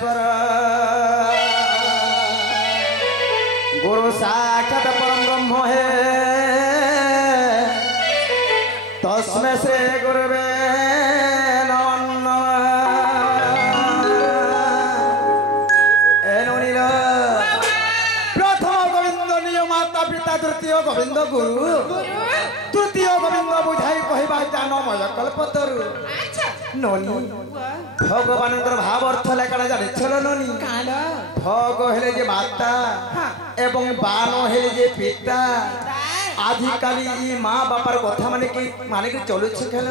परमेश्वर गुरु साक्षात परम ब्रह्म है तस्मै श्री गुरुवे तृतीय गोविंद गुरु तृतीय गोविंद बुझाई कहवा जान मय कल्पतरु ननी भगवान भाव अर्थ लेखा जान ननी भग हेले जे माता एवं बाण हेले जे पिता आजिकाली माँ बापार कथा मानिक चलु खेल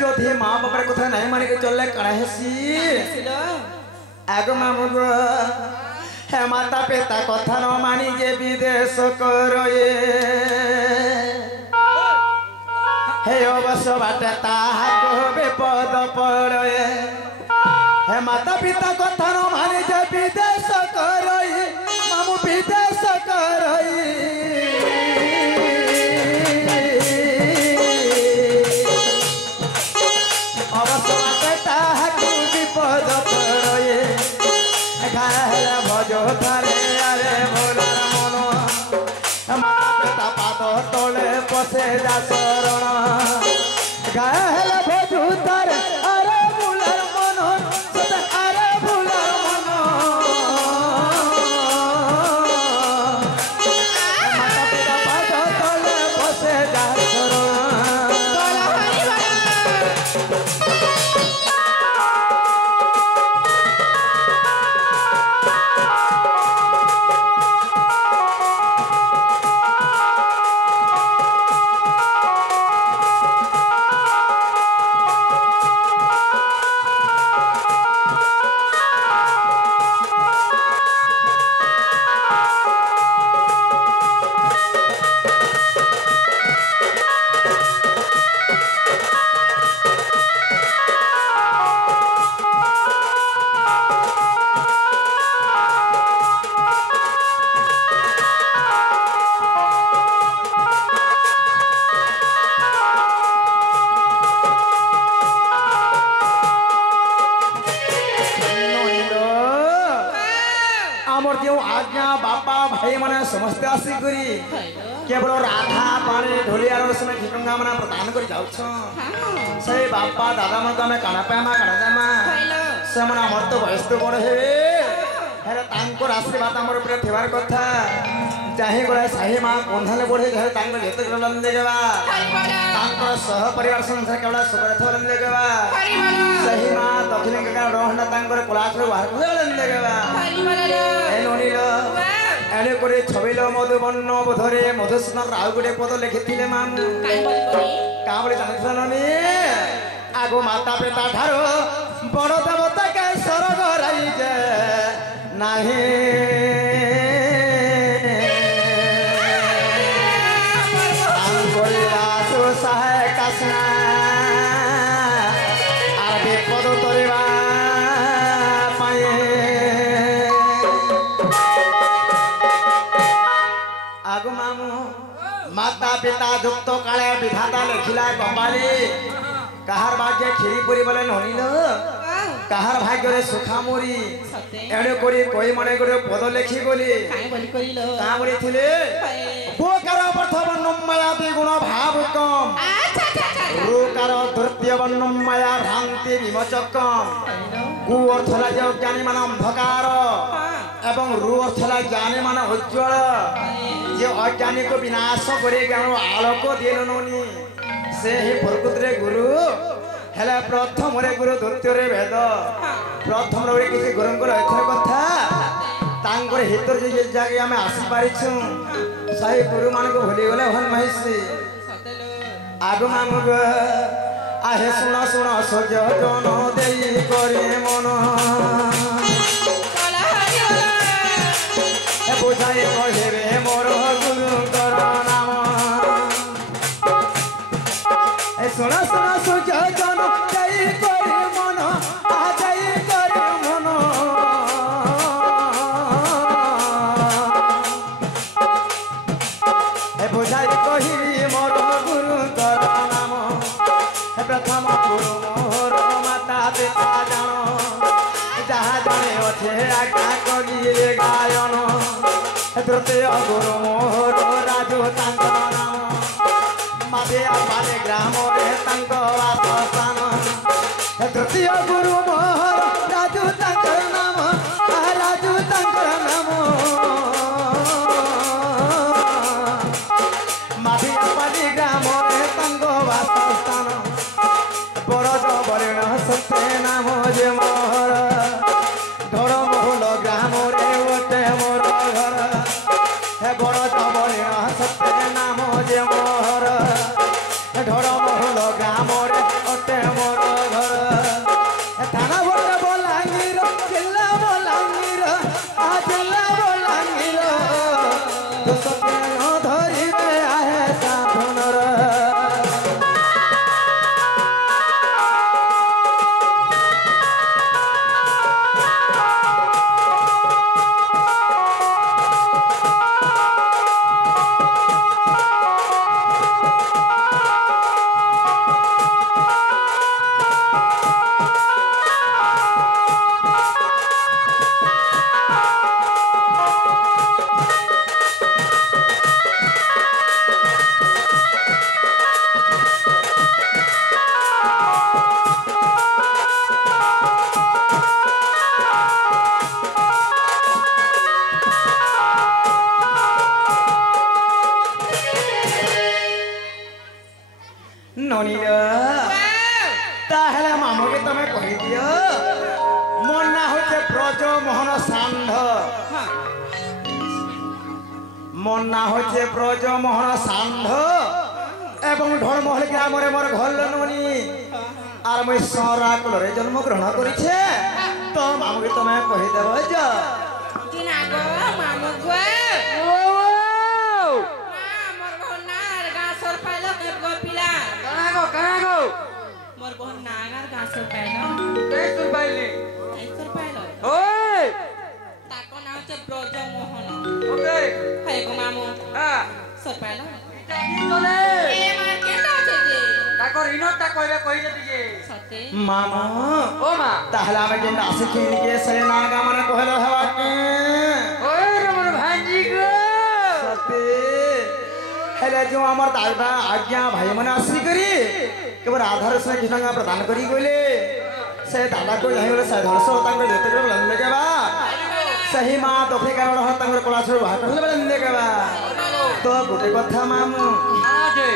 जो माँ बापार कथा नहीं मानिक चलले कण हेसी आग मामुग हे माता पिता कथा न मानी जे विदेश करे हे अवश्य बाटे ताहा विपद पड़े हे माता पिता कथा न मानी जे विदेश करे मामू विदेश करे अवश्य बाटे ताहा विपद पड़े भजो थारे अरे भोला मनो माता पिता पाद तले पसे जा शरण गाहला भजो थारे अरे भोला मनो अरे भोला मनो माता पिता पाद तले पसे जा शरण समस्ते आसी करी केवल राधा पानी ढोलियार समय ठिकंगा मना प्रदान कर जाउछ सही बापा दादा मन तो हमें काना पामा काना जामा से मन हमर तो वयस तो बड़ हेबे हेरे तांको आशीर्वाद हमर ऊपर थेवार कथा चाहे गले साही मां कोंधाले बढे घरे तांको जेते गलन देगवा तांको सह परिवार संसार केवला सुबह थोरन देगवा सही मां दक्षिण गंगा रोहना तांको कोलास रे बाहर गलन देगवा ए नोनीलो एने करे छबिल मधुबन्न बोधरे मधुसूदन राव गुटे पद लिखिथिले मामू का बोले जानथननी आगो माता पिता ठारो बड़ देवता के स्वर्ग रही जे नाही अंगोला सो सहाय कसना आबे पद तोरेवा माता पिता दुक्त काले विधाता लिखिला गंबाली कहार भाग्य खीरी पुरी बोले ननिल कहार भाग्य रे सुखामुरी एने कोरी कोई मने करे पद लिखी बोली का बोली थिले गोकार प्रथम माया द्विगुण भाव कम रूकार तृतीय वर्णम माया भ्रांति विमोचकम गु अर्थला जो ज्ञानी मान अंधकार एवं रु अर्थला ज्ञानी मान उज्ज्वल जे अज्ञानी को विनाश करे ज्ञान आलोक दिए नोनी से ही प्रकृत रे गुरु हेला प्रथम रे गुरु द्वितीय रे वेद प्रथम रे किसी गुरुंकर एथर कथा तांकर हितर जे जागे हमें आसी पारिछु सही गुरु मान को भूली गले भन महिसी आगु मामुग आहे सुन सुन सज जन देई करे मन ए बुझाई कहे रे मोर गुरुंकर नाम ए सुन सुन सज जन देई करे मन आ देई करे मन ए बुझाई कहि मोर गुरुंकर नाम प्रथम गुरु मोर माता पिता जान গিয়ে গায়ন তৃতীয় গুরু মোহর রাজু তাঙ্কর নাম মাদিয়া পালে গ্রামরে তাঙ্ক বাসস্থান তৃতীয় গুরু মোহর রাজু তাঙ্কর নাম রাজু তাঙ্কর নাম মাদিয়া পালে গ্রামরে তাঙ্ক বাসস্থান বরজ বরিণ সত্য নাম যে মোহর ধর মহুল গ্রামরে ওটে মোর ঘর হে বরজ বরিণ সত্য নাম যে মোহর ধর মহুল গ্রামরে ওটে মোর ঘর থানা বটে বলাঙ্গীর জিল্লা বলাঙ্গীর জিল্লা বলাঙ্গীর তো সত্য ধরিবে আহে সাধনর তাহলে মামুকে তুমি কহি দিও মোর না হচ্ছে ব্রজ মোহন ষাণ্ড মোর না হচ্ছে ব্রজ মোহন ষাণ্ড এবং ঢোলমহল গ্রামরে মোর ঘর ননি আর মুই সরা কুলরে জন্মগ্রহণ করেছে তো মামুকে তুমি কহি দেব যে मोर बहन नागार गासर पाइलो कैसर पाइले कैसर पाइलो ओए ताको नाम छ ब्रज मोहन ओके हाय गो मामू आ सर पाइलो की तोले ए मार के ना छे जे ताको रिनोटा कइबे कहि जति जे सते मामा ओ मा তাহলে আমি যে নাসি কিনকে সে নাগা মানে কহলো হওয়া কে ओए रमन भांजी गो সতে হেলে যে আমার দাদা আজ্ঞা ভাই মানে আসি করি কেবল আধার সে কৃষ্ণা প্রদান করি গলে সে দাদা কো যাই বলে সে ধরস তাঙ্গ যেতে করে লন্দে কেবা সহি মা দফে কারণ হ তাঙ্গ কলাছর বাহার করলে লন্দে কেবা তো গোটে কথা মামু আজে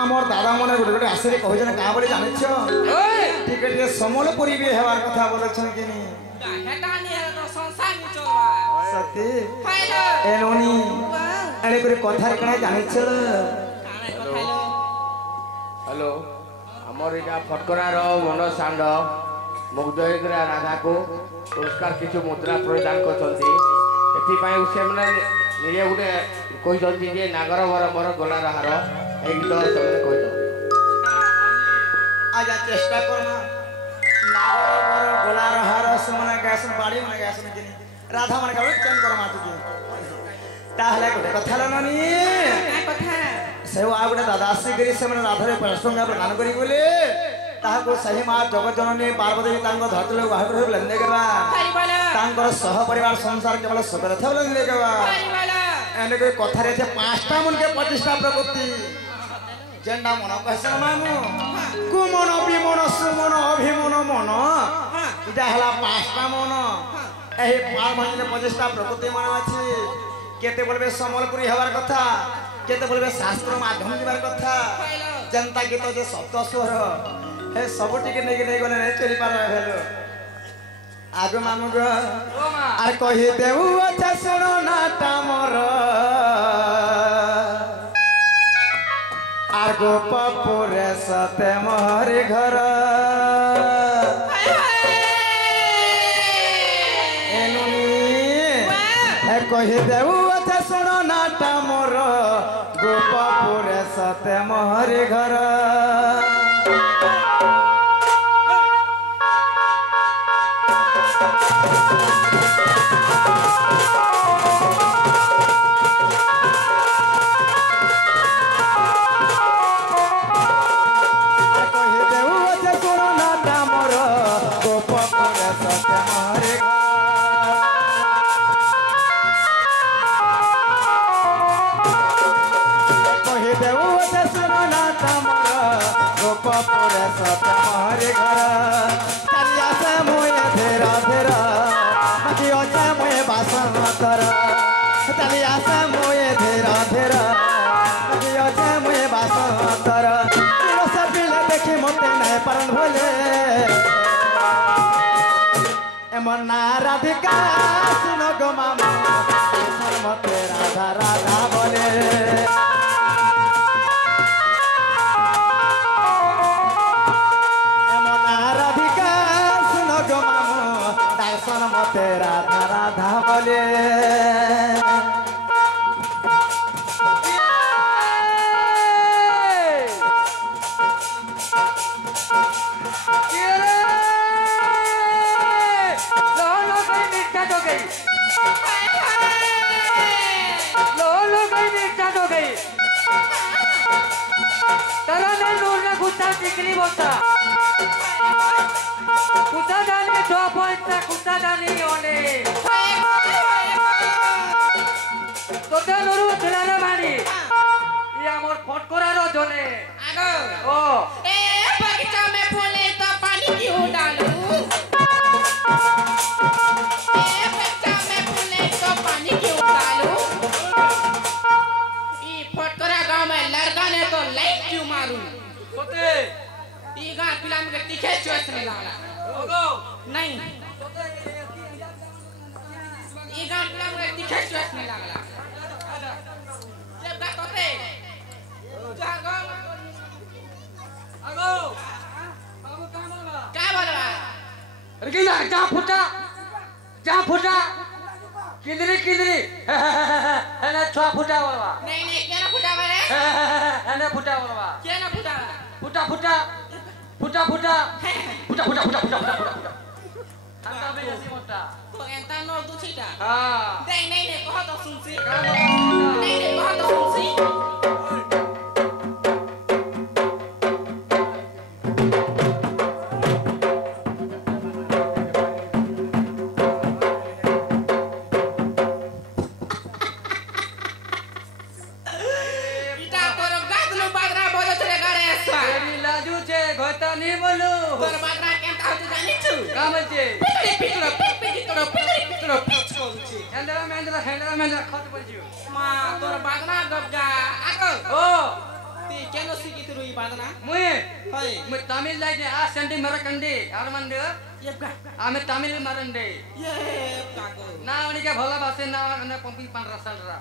আমার দাদা মনে গোটে গোটে আসলে কইছেন কা বলে জানিছ ओए ঠিক আছে সমলপুরি বি হেবার কথা বলেছেন কি নি হেটা নিয়ে তো সংসার নি চলবা সত্যি খাইলো এনোনি এনে করে কথার কেনে জানিছ কানে খাইলো हेलो हमर इटा फटकरार मन सांड मुग्धरा राधा को पुरस्कार किछु मुद्रा प्रदान करछन्ती एथि पय से माने निजे गुटे कहिसन्ती जे नागर वर मोर गलार हार ए गीत सबले कहितो आज চেষ্টা করনা নাগর বড় গোলার হার সমনে গাছন বাড়ি মানে গাছন কিনি রাধা মানে গাবে চেন কর মাটি কি তাহলে গোটে কথা লননি কাই কথা সেও আর গোটে দাদা আসি করি সেমানে রাধারে প্রসঙ্গ প্রদান করি বলে তাহাকো সহি মা জগৎ জননী পার্বতী তাঙ্গ ধরতলে বাহার করে লন্দে গবা খাই বলা তাঙ্গর সহ পরিবার সংসার কেবল সুখরে থাকলে লন্দে গবা খাই বলা এনে কই কথারে আছে পাঁচটা মনকে 25টা প্রকৃতি যেন্ডা মন কইছে মামু কুমন বিমন সুমন অভিমন মন এটা হলা পাঁচটা মন এই পার মনে 25টা প্রকৃতি মন আছে কেতে বলবে সমলপুরি হবার কথা কেতে বলবে শাস্ত্র মাধ্যম দিবার কথা জনতা গীত যে শব্দ স্বর হে সবটিকে নেকি নেই গলে চলি পার হলো আগে মামু গো ओ मा আর কহি দেউ আচ্ছা শোনো না তামর আর গোপপুরে সতে মোহর ঘর এনুনি হে কহি দেউ আচ্ছা শোনো না তামর গোপপুরে সতে মোহর ঘর सत्य मोहरे घर चली आसे मुए धेरा धेरा बाकी अचे मुए बासन कर चली आसे मुए धेरा धेरा बाकी अचे मुए बासन कर से पिले देखी मते नहीं परन भोले एमन ना राधिका सुनो गो मामा मते राधा राधा बोले मते राधा राधा बोले जा फुटा किंदरी किंदरी है ना छुआ फुटा वाला नहीं क्या ना फुटा वाले है ना फुटा वाला क्या ना फुटा फुटा फुटा फुटा फुटा फुटा फुटा फुटा फुटा फुटा अंता में जैसी मोटा तो एंता नो दूसरीटा हाँ नहीं कहो तो सुनसी नहीं कहो तो सुनसी तमिल लाइने आ संडे मरा कंडे आर मंडे आमे तमिल मरंडे ये काको ना उनके भला भाषा ना ना पंपिंग पान रसलरा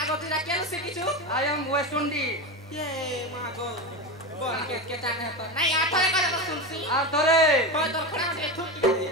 आगो तिरा केनो सिकिछु आई एम वेस्ट इंडी ये मागो बोल के टाके तो नहीं आथरे करे तो सुनसी आथरे हो तो खड़ा के ठुकी दे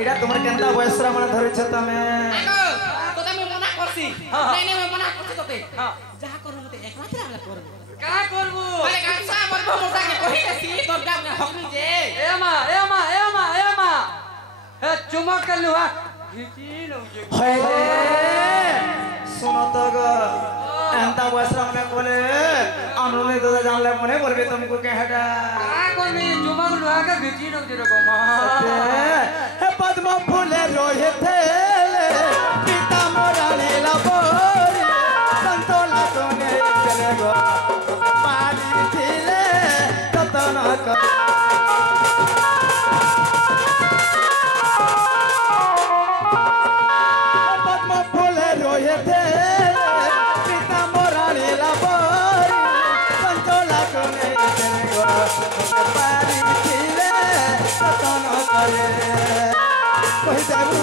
एटा तुमर केनता बयसरा मन धरिछ तमे तो तमे मना करसी नहीं मैं मना करছি তোতে हां जा करू मते एकला तेरा कर কা করবো আরে গামছা বলবো মোটাকে কহিতেছি তোর গামে হগনি যে এ মা হে চুমক লুহা ঘিচি লউছে হয় রে শোনো তো গো এন্তা বয়সরা মনে বলে আমরনে দাদা জানলে মনে বলবে তুমকো কে হেটা কা করবি চুমক লুহা কে ঘিচি লউছে রে গো মা হে পদ্ম ফুলে রয়েছে পিতা মোরালে লাবরি সন্তোলা তোনে চলে গো পানি ছিলে যতন কর পদ্ম ফুলে রয়েছে পিতা মোরালে লাবরি সন্তোলা তোনে চলে গো পানি ছিলে যতন করে কই যাবু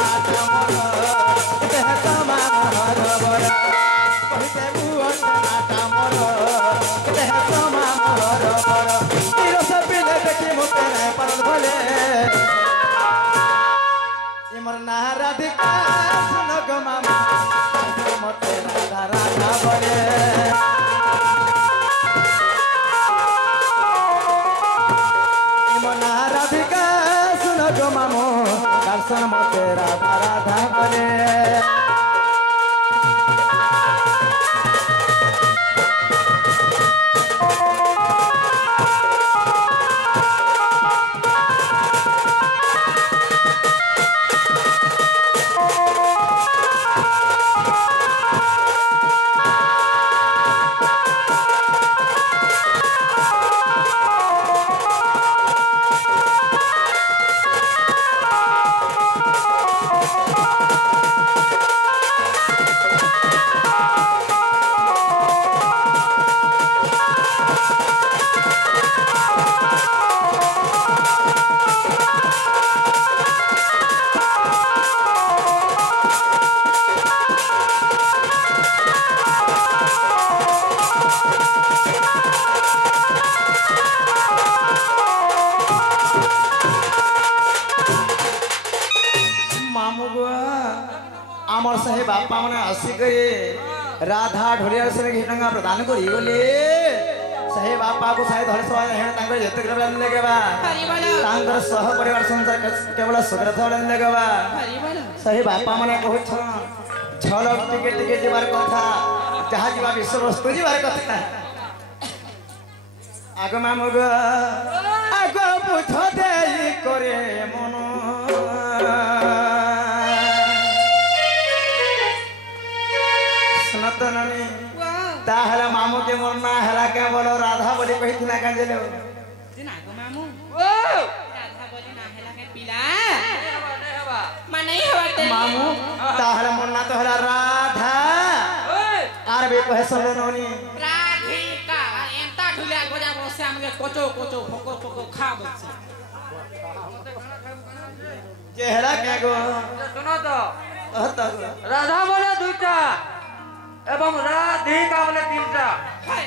নাটা মর দেহ তোমা মর বর কই যাবু নাটা মর দেহ তোমা মর বর তীর সপিলে দেখি মতে নাই পারল ভলে ইমর না রাধিকা শুন গো মামা মতে রাধা রাধা বলে ইমর না রাধিকা শুন গো মামো দর্শন মতে রাধা রাধা বলে আমার সাহেব বাপা মানে আসিকি রাধা ঢোলিয়ার সে ঘিটঙ্গা প্রদান করি গলে সাহেব বাপা को साहे धर सवा हे तांकर जते करबन लगेबा हरि बोलो तांकर सह परिवार संसार केवल सुग्रथ होलन लगेबा हरि बोलो साहेब बापा माने कहत छलक टिके टिके जीवार कथा जहा जीवा विश्व वस्तु जीवार कथा आगो मामुग आगो बुझ देई करे मन सनातननी ताहला मामू के मरना हला के बोलो राधा बोली कहिथिला कांजेलो दिना गो मामू ओ राधा बोली ना हेला के पिला माने हवते मामू ताहला मरना तो हला राधा ओए आर बे कहे सलोनी राधिका एंता ढुलिया गोजा बसे हमके कोचो कोचो फको फको खा बसे चेहरा के गो सुनो तो अहता রাধা বলে দুইটা এবং রাধিকা বলে তিনটা हाय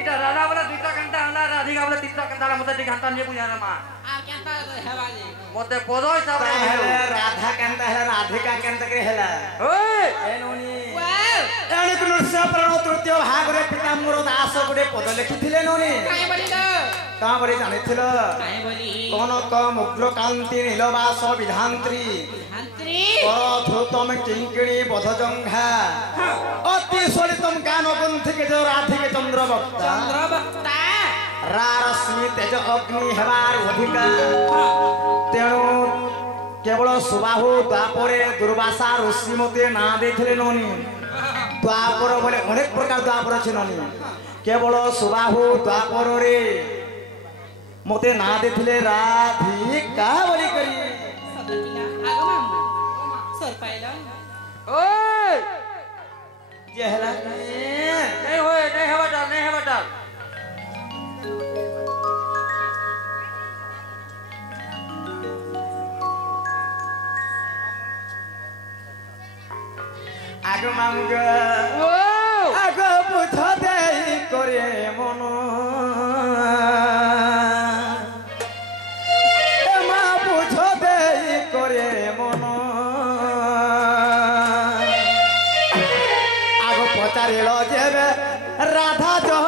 এটা রাধা বলে দুইটা কান্তা আলা রাধিকা বলে তিনটা কান্তা মতে দি কান্তা নিয়ে বুঝা না মা আর কেনতা হেবালি মতে পদ হিসাব রে ताहला राधा केंता हला राधिका केंता के हला ওই एनोनी वाओ एने कुनो सप्रण तृतीय भाग रे पिताम्बर दास गुडे पद लिखिथिले नोनी काहे बोली लो का बरे जानिथिल काहे बोली कनक मुग्ल कांति नीलवास विधांत्री हंत्री परधृतम किंकिणी बधजंघा अति स्वरितम गान ग्रंथिके जो राधिके चंद्रवक्ता चंद्रवक्ता रारश्मि तेज अग्नि हेबार अधिका तेणु केवल सुबाहु द्वापरे दुर्वासा ऋषि मते ना देथिले नोनी द्वापर बोले अनेक प्रकार द्वापर अछि नोनी केवल सुबाहु द्वापर रे मते ना देथिले राधिका बोली करी सदकिला आगो मामू सर पाइला ওই जेहला नहीं होए नहीं हवा डाल आगो मामुगा ও आगो बुझ देई करे मन मा बुझ देई करे मन आगो पचारिल जेबे राधा जह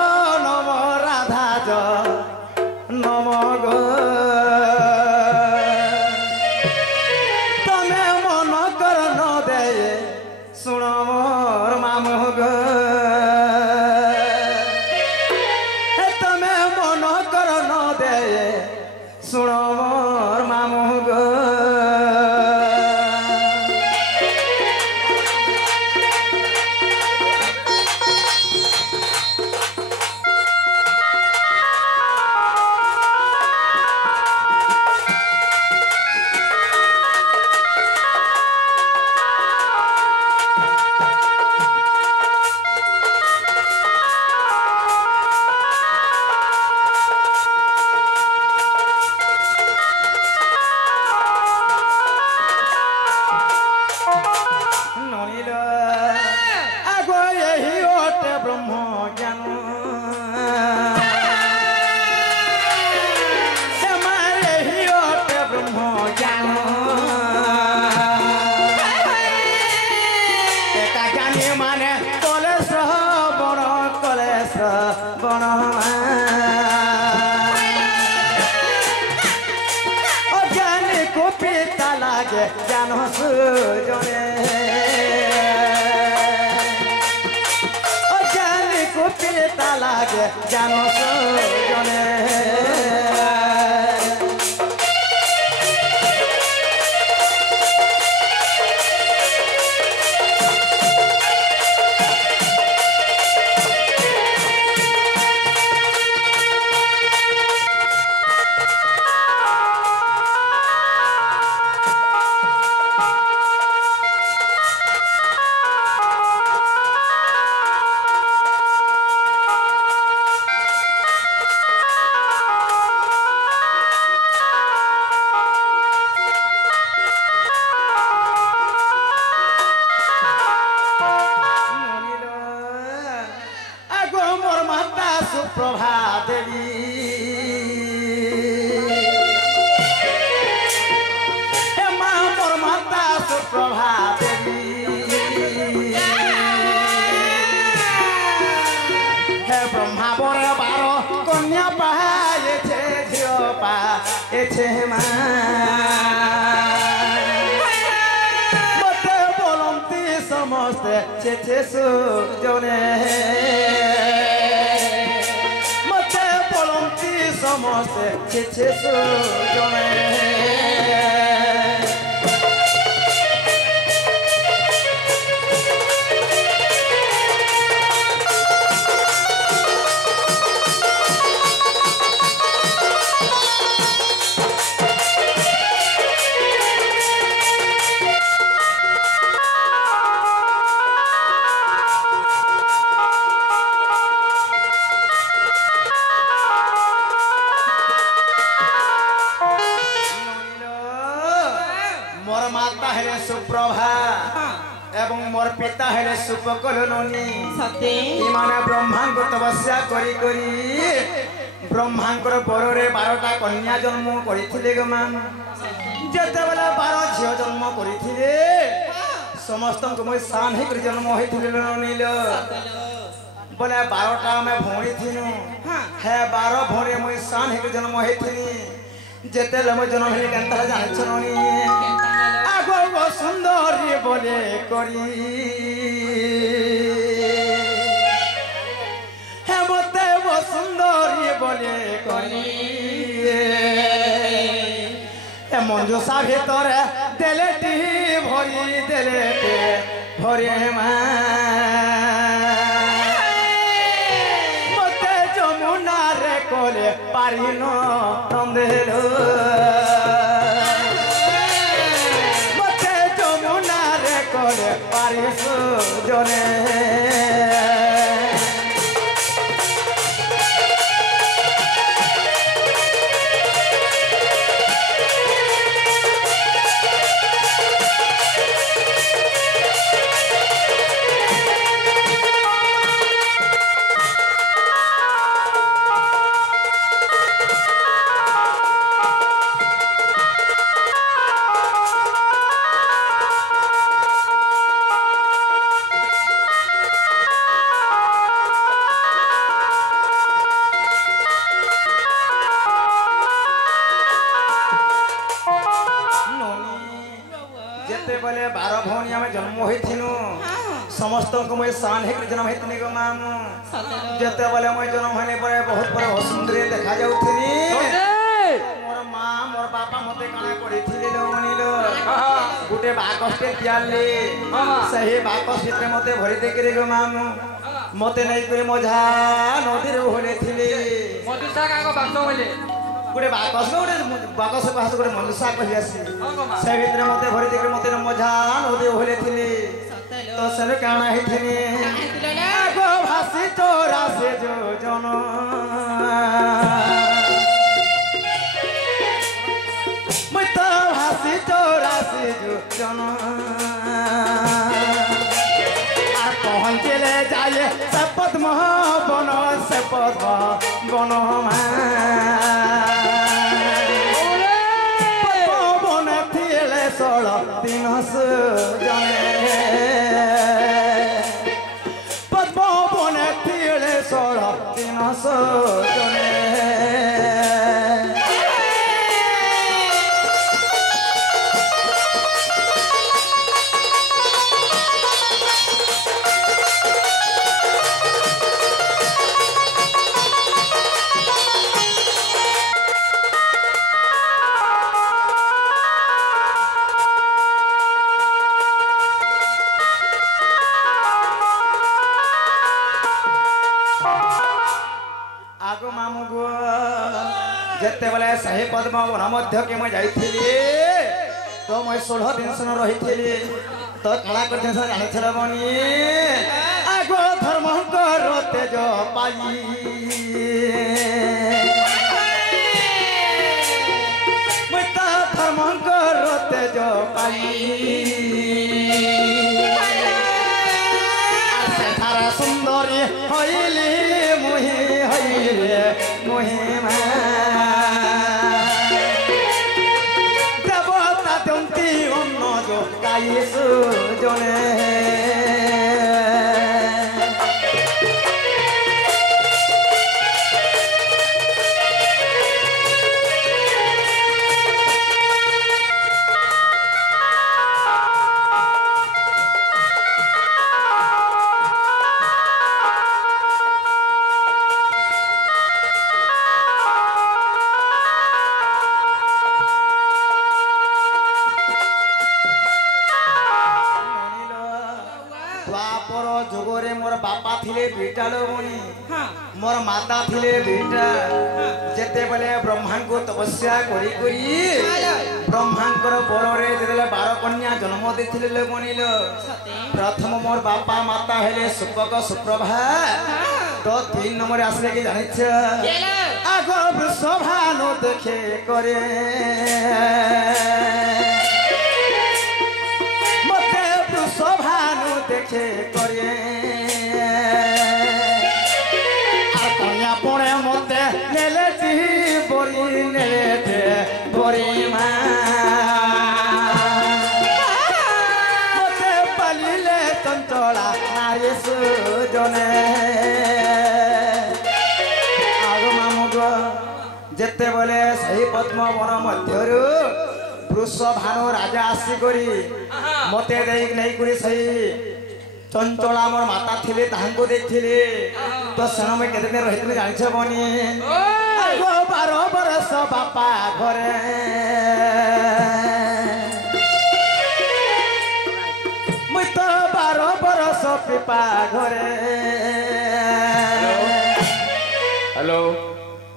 লাগে জানো সুজনে ও জানি কুপিতা লাগে জানো সুজনে सुप्रभा देवी हे माँ मोर माता सुप्रभा देवी हे ब्रह्मा बर बार कन्या पाए झियो पाए माँ मते बोलती समस्ते छे सुजने समस्ते छे सुजने सुप्रभा एवं मोर पिता हेले सुपकलननी सते इमाने ब्रह्मा को तपस्या करी करी ब्रह्मांकर बररे 12टा कन्या जन्म करिथिले ग मान जते बेला 12 झियो जन्म करिथिले समस्त को मोय सान हे कर जन्म होइथिले नील बोले 12टा में भौणी थिनु हे 12 भौणी मोय सान हे कर जन्म होइथिनी जते लम जन्म हे केनता जाने छननी आगो सुंदरी बोले करी हे मते वो सुंदरी बोले करी हे मंजुषा भीतर देलेटी भरी माँ मते जमुना रे कोले पारिनो नंदेलो पारिस जने बोले 12 भौणी आम जन्म होइथिनु समस्त को मैं सान हे जन्म हेतनी गो मामू जते बोले मैं जन्म होने पर बहुत बड़ सुंदरी देखा जाउथिनी मोर मां मोर बापा मते काना करिथिले लो मनिलो गुटे बाकस्ते तियाले सही बाकस भितर मते भरि देकरे गो मामू मते नै करे मझा नदी रे होले थिले मधुसा काको बाक्स होले गुटे बाकस को हाथ गुटे मनुष्य कहि आसी से भितर मते भरि देकरे मते मझा नदी होले थिले तो सर काना हेथिनी आगो भासी तोरा से जो जन मत भासी तोरा से जो जन आ पहुंचले जाए से पद्म बन पवन थिले 16 दिन जने पवन थिले 16 दिन जने जेते बेले सही पद्म वन मध्य के मैं जाइथिली तो मैं 16 दिन सन रहिथिली तो कला करथे से जाने छला बनी आगो धर्म कर तेज पाई मैं ता धर्म कर तेज पाई से सुंदरी हईली मुही हईले मुही मा देवता दंती अन्न जो गाई सुजने बापा थिले बेटा लोगोनी मोर माता थिले बेटा जेते बेले ब्रह्मा को तपस्या करी करी ब्रह्मांकर बररे जेले 12 कन्या जन्म देथिले लोगोनी लो प्रथम मोर बापा माता हेले सुपक सुप्रभा तो 3 नंबर आसले के जानिछ आगो वृषभानु देखे करे मते वृषभानु देखे करे पुणे मते नेले बोरी नेले बोरी मा मते पलिले चंचला नारी सुजने आगो मामुगो जेते बोले सही पद्म वन मध्यरु वृषभानु राजा आसी करी मते देई नै करी सही चंचला मोर माता थिले तांको देखथिले तो सण में केते दिन रहित में जानिछ बनी आगो 12 बरस बापा घरे मुई तो 12 बरस पिपा घरे हेलो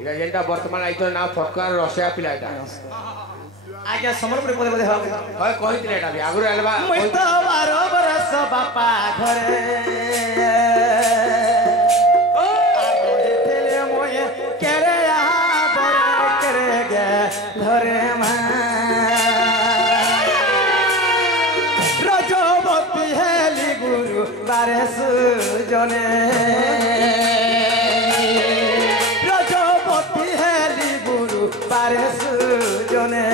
इला जेंटा वर्तमान आइतो ना फटकार रसिया पिलाटा आगे समरपुर पदे पदे होय कहितले एटा भी आगुर आलबा मुई तो 12 बरस बापा घरे धरे रजबती हेली गुरु बारे सुजने रजबती हेली गुरु बारे सुजने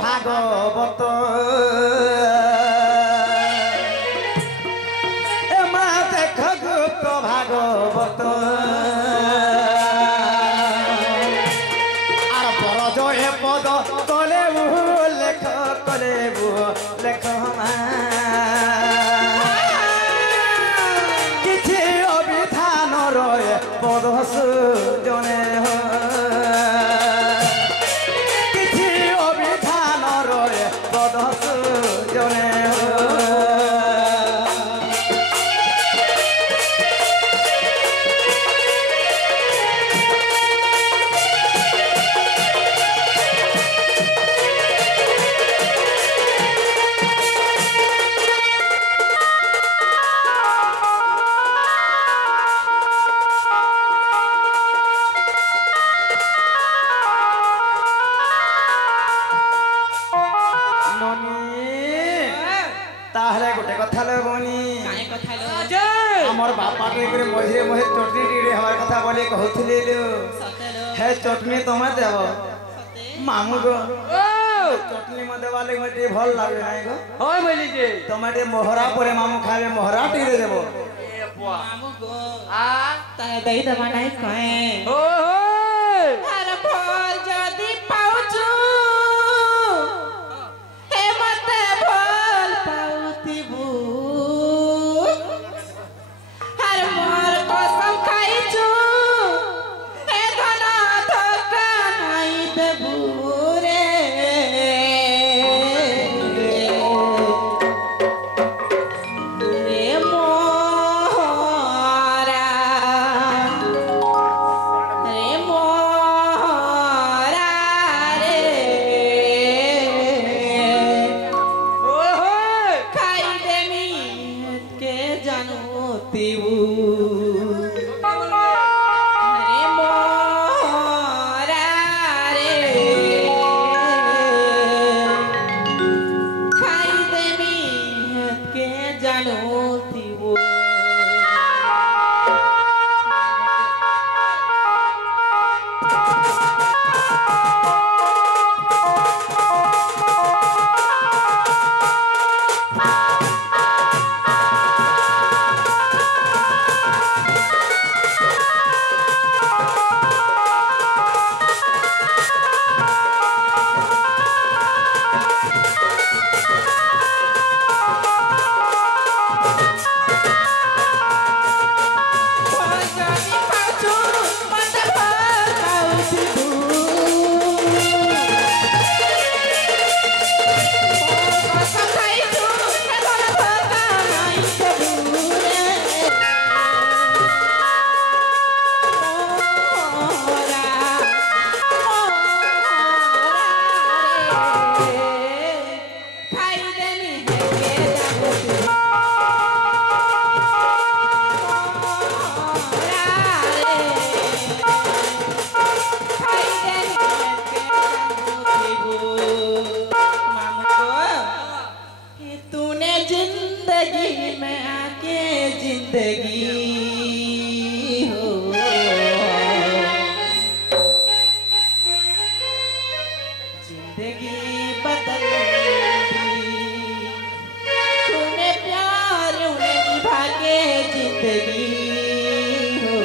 भागवत एमा देख गुप्त भागवत आर परज ए पद तले लेख तले लेख किछि अभिधान रहे पद सुजने मोर बापा के मझे मझे चटनी टिके हमार कथा बोले कहथले हे चटनी तमे देव मामू गो चटनी में देवा लगे मटे भल लागे नहीं गो হয় বলি যে टमाटे मोहरा परे मामू खावे मोहरा टीरे देबो এ বুয়া मामू गो আ ताय दही दमा नहीं कहे ও হই हर फल जदी पाउचू हे मते फल पाउतीबू हर मोर कसम खाइचू हे धना धोखा नहीं देबू रे रे मोरा रे मोरा रे ও হই खाई देमी के जानू तीबू रे मोरा रे खाई देमी के जानू तीबू तूने जिंदगी में आके जिंदगी हो जिंदगी बदल दी तूने प्यार उन्हें निभा के जिंदगी हो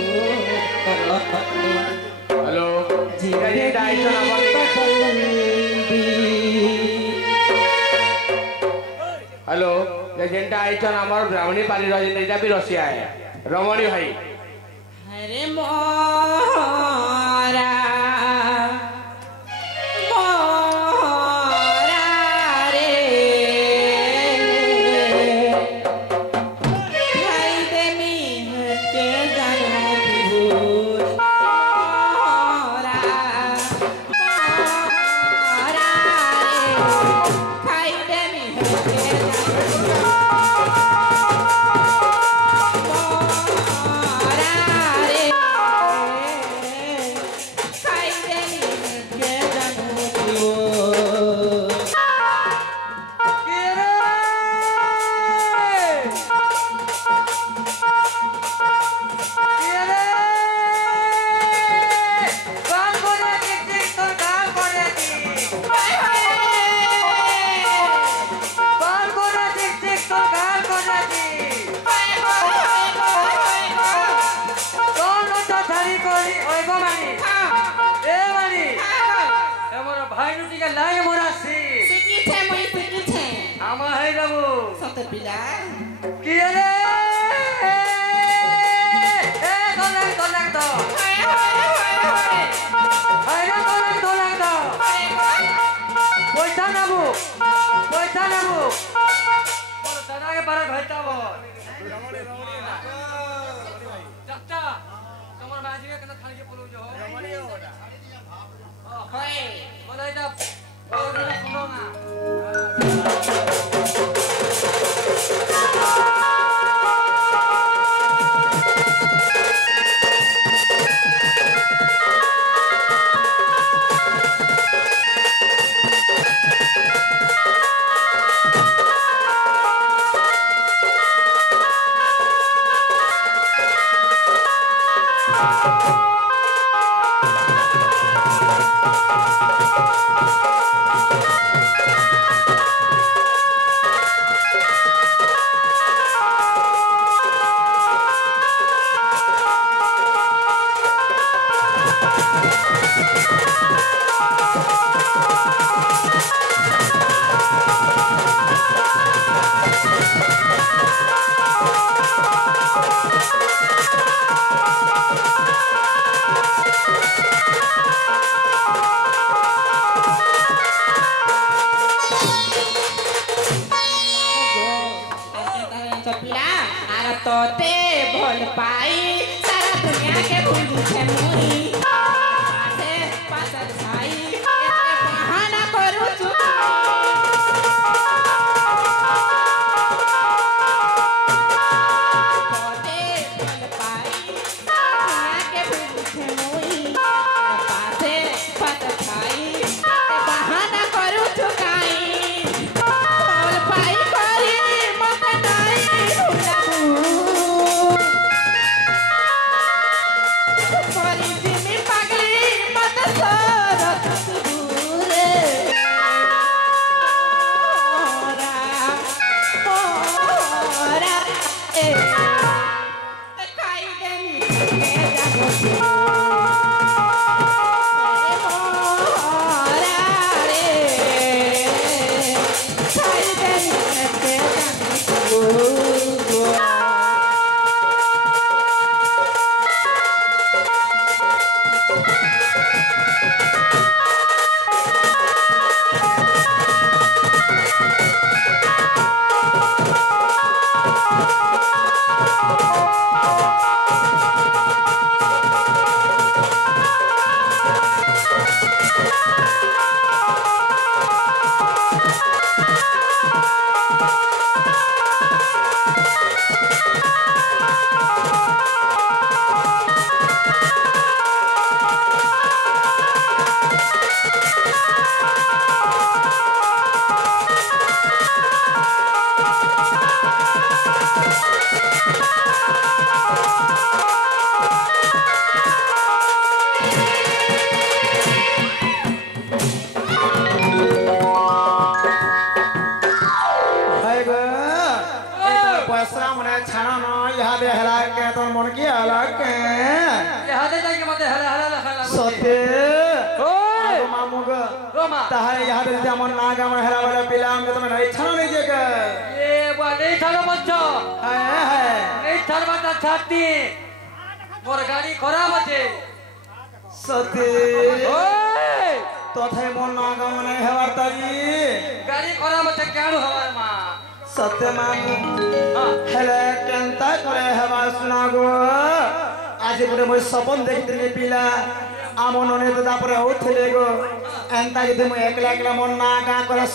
হ্যালো जिंदगी बदल दी হ্যালো যেটা আইছন আমার ব্রাহ্মণী পালি রজনী এটা বি রসিয়া রমণী ভাই अरे मोरा मोरा रे खाई दे मी के जानो दिबू मोरा मोरा रे खाई दे मी के जानो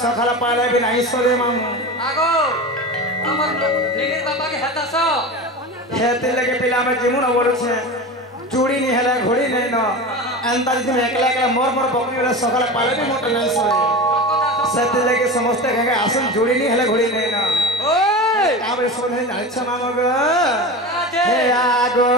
सखाला पाले भी नहीं सोरे मामू आगो हमर दिलीप बाबा के हेतास हेते लगे पिला में जिमुना बोलु छे चूड़ी नहीं हला घोड़ी नहीं न अंतर दिन एकला एकला मोर मोर बकरी वाला सखाला पाले भी मोट नहीं सोरे सते लगे समस्त कहे आसन चूड़ी नहीं हला घोड़ी नहीं न ओए का बे सोने अच्छा मामू गो हे आगो